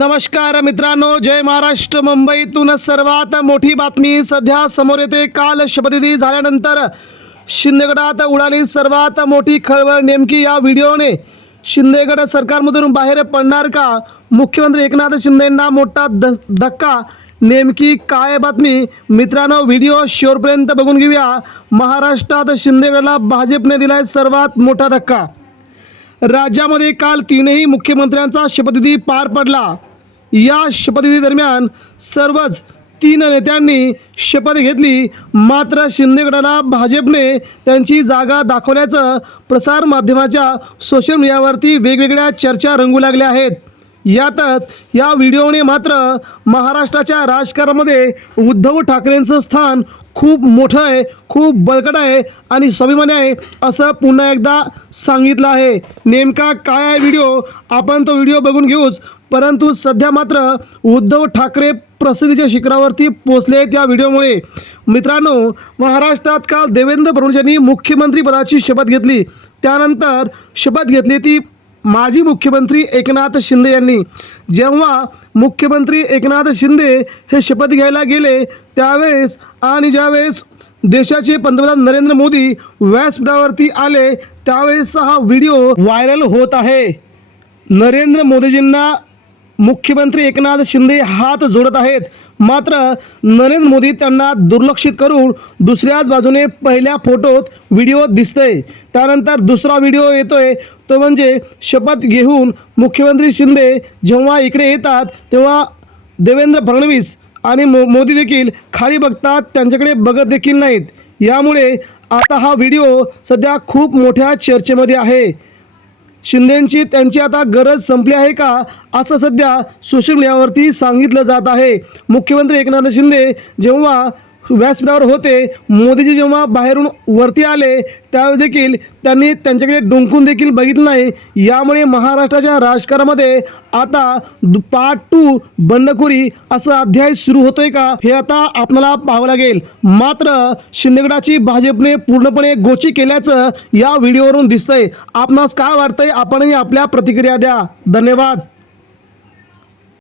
नमस्कार मित्रांनो जय महाराष्ट्र. मुंबईतून सर्वात मोठी बातमी सध्या समोर येते. काल शपथविधी झाल्यानंतर शिंदेगडात उडाली सर्वात मोठी खळबळ. नेमकी या व्हिडिओने शिंदेगड सरकारमधून बाहेर पडणार का? मुख्यमंत्री एकनाथ शिंदेंना मोठा ध धक्का. नेमकी काय बातमी? मित्रांनो व्हिडिओ शेवटपर्यंत बघून घेऊया. महाराष्ट्रात शिंदेगडला भाजपने दिलाय सर्वात मोठा धक्का. राज्यामध्ये काल तीनही मुख्यमंत्र्यांचा शपथविधी पार पडला. या शपथविधी दरम्यान सर्वच तीन नेत्यांनी शपथ घेतली. मात्र शिंदेगडाला भाजपने त्यांची जागा दाखवल्याचं प्रसारमाध्यमाच्या सोशल मीडियावरती वेगवेगळ्या चर्चा रंगू लागल्या आहेत. यातच या व्हिडिओने मात्र महाराष्ट्राच्या राजकारणामध्ये उद्धव ठाकरेंचं स्थान खूप मोठं आहे खूप बळकट आहे आणि स्वाभिमानी आहे असं पुन्हा एकदा सांगितलं आहे. नेमका काय आहे व्हिडिओ? आपण तो व्हिडिओ बघून घेऊच परंतु सध्या मात्र उद्धव ठाकरे प्रसिद्धीच्या शिखरावरती पोचले त्या या व्हिडिओमुळे. मित्रांनो महाराष्ट्रात काल देवेंद्र फडणवीस यांनी मुख्यमंत्रीपदाची शपथ घेतली. त्यानंतर शपथ घेतली ती माजी मुख्यमंत्री एकनाथ शिंदे यांनी. जेव्हा मुख्यमंत्री एकनाथ शिंदे हे शपथ घ्यायला गेले त्यावेळेस आणि ज्यावेळेस देशाचे पंतप्रधान नरेंद्र मोदी व्यासपीठावरती आले त्यावेळेसचा हा व्हिडिओ व्हायरल होत आहे. नरेंद्र मोदीजींना मुख्यमंत्री एकनाथ शिंदे हात जोडत आहेत. मात्र नरेंद्र मोदी त्यांना दुर्लक्षित करून दुसऱ्याच बाजूने पहिल्या फोटोत व्हिडिओ दिसतंय. त्यानंतर दुसरा व्हिडिओ येतोय तो म्हणजे शपथ घेऊन मुख्यमंत्री शिंदे जेव्हा इकडे येतात तेव्हा देवेंद्र फडणवीस आणि मो मोदी देखील खाली बघतात त्यांच्याकडे बघत देखील नाहीत. यामुळे आता हा व्हिडिओ सध्या खूप मोठ्या चर्चेमध्ये आहे. शिंदेंची त्यांची आता गरज संपली आहे का असं सध्या सोशल मीडियावरती सांगितलं जात आहे. मुख्यमंत्री एकनाथ शिंदे जेव्हा व्यासपीठावर होते. मोदीजी जेव्हा बाहेरून वरती आले त्यावेळेस देखील त्यांनी त्यांच्याकडे डोंकून देखील बघितलं नाही. यामुळे महाराष्ट्राच्या राजकारणामध्ये आता दु- पार्ट टू बंडखोरी असा अध्याय सुरू होतोय का हे आता आपल्याला पाहावं लागेल. मात्र शिंदेगडाची भाजपने पूर्णपणे गोची केल्याचं या व्हिडिओवरून दिसतंय. आपणास काय वाटतंय? आपणही आपल्या प्रतिक्रिया द्या. धन्यवाद.